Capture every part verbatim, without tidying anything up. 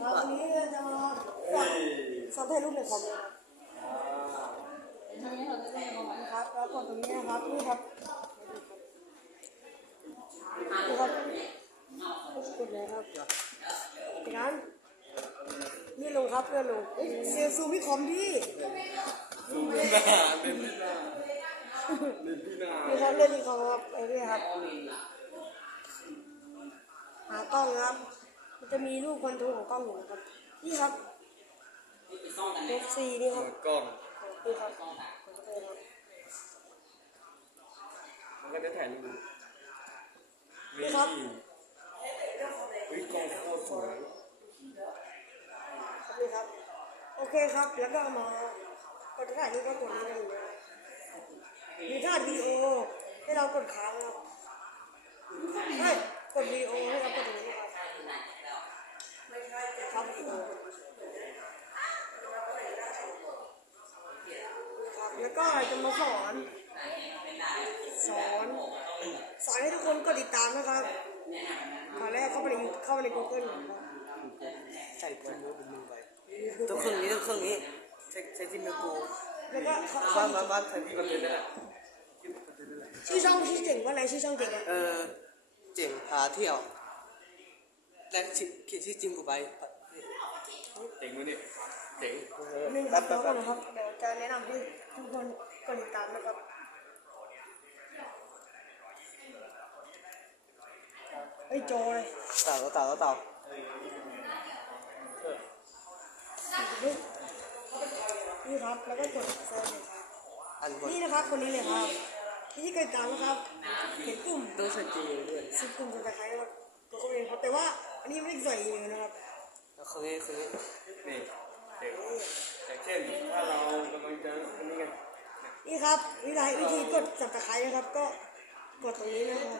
ครับวันนี้จะมาสอนถ่ายรูปในคอมนะครับแล้วกดตรงนี้นะครับนี่ครับนี่ครับกดเลยครับจากนั้นนี่ลงครับเพื่อนลงเซลซูพี่คอมดินี่ครับเล่นที่คอมครับไอ้นี่ครับหากล้องครับมันจะมีรูปคอนโทรลของกล้องอยู่นะครับนี่ครับเอฟซีนี่ครับกล้องนี่ครับมันก็จะถ่ายรูปนี่ครับวิกล้องโคตรสวยนี่ครับโอเคครับแล้วก็มากดถ่ายรูปก็กดนี้ได้เลยมีท่าวีโอให้เรากดค้างครับใช่กดวีโอให้เรากดตรงนี้ครับครับแล้วก็จะมาสอนสอนสอนให้ทุกคนกดติดตามนะครับตอนแรกเข้าไปในเข้าไปใน Google ใส่เครื่องมือเป็นมือไปต้องเครื่องนี้ต้องเครื่องนี้ใช้ใช้ที่มือกูแล้วก็บ้านบ้านบ้านใช้ที่มันเป็นนั่นแหละชื่อช่องชื่อเจ๋งว่าอะไรชื่อช่องเจ๋งอะเออเจ๋งพาเที่ยวและเขียนชื่อจริงกูไปเจ๋งมั้ยเนี่ยเจ๋งหนึ่งครับแล้วนะครับเดี๋ยวจะแนะนำให้ทุกคนกดติดตามนะครับไอ้จอยเต่าเต่าเต่านี่ครับแล้วก็กดเซิร์ชเลยครับนี่นะครับคนนี้เลยครับที่กดติดตามนะครับเห็นกลุ่มต้องใช้จีด้วยสิบกลุ่มจะคล้ายๆนะครับตัวเขาเองครับแต่ว่าอันนี้ไม่ได้ใส่เลยนะครับแล้วคนนี้คนนี้นี่อย่างเช่นถ้าเรากำลังจะอันนี้ไงนี่ครับวิธีวิธีกดสับตะไคร้นะครับก็กดตรงนี้นะครับ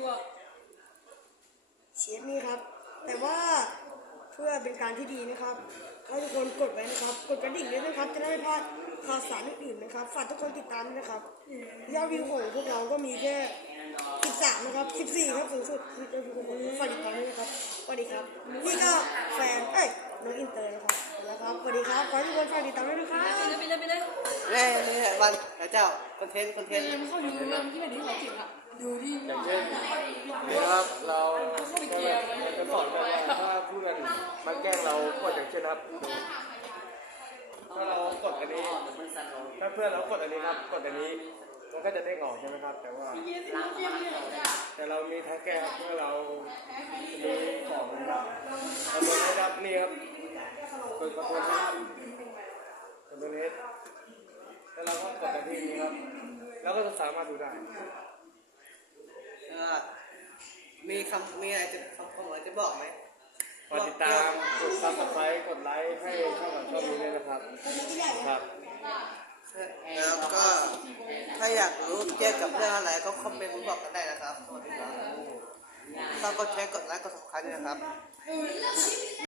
เชฟนี่ครับแต่ว่าเพื่อเป็นการที่ดีนะครับให้ทุกคนกดไว้นะครับกดกระดิ่งด้วยนะครับจะได้ไม่พลาดข่าวสารอื่นๆนะครับฝากทุกคนติดตามนะครับยอดวิวของพวกเราก็มีแค่สิบสามนะครับสิบสี่ครับสูงสุดฝากติดตามด้วยนะครับสวัสดีครับนี่ก็แฟนเอ้ยน้องอินเตอร์นะครับนะครับสวัสดีครับขอให้ทุกคนฝากติดตามด้วยนะครับไปเลยไปเลยไปเลยเร่นี่วันเจ้าคอนเทนต์คอนเทนต์เขาอยู่เรื่องที่แบบนี้เขาจริงอะอยู่ที่อย่างเช่นนะครับเราจะสอนกันว่าถ้าผู้นั้นมาแกล้งเรากดอย่างเช่นครับถ้าเรากดอันนี้ถ้าเพื่อนเรากดอันนี้ครับกดอันนี้มันก็จะเด้งออกใช่ไหมครับแต่ว่าแต่เรามีแท็กแก้เพื่อเรามีของนะครับเราโดนให้ครับนี่ครับกดกดตัวนี้กดตัวนี้แล้วเราก็กดไปที่นี้ครับแล้วก็จะสามารถดูได้มีคำมีอะไรจะคำคำอะไรจะบอกไหมกดติดตามกดซับสไครต์กดไลค์ให้ช่องของช่องนี้ด้วยนะครับครับแล้วก็ถ้าอยากรู้เกี่ยวกับเรื่องอะไรก็คอมเมนต์บอกกันได้นะครับสวัสดีครับถ้ากดแชร์กดไลค์กดซับสไครต์ด้วยนะครับ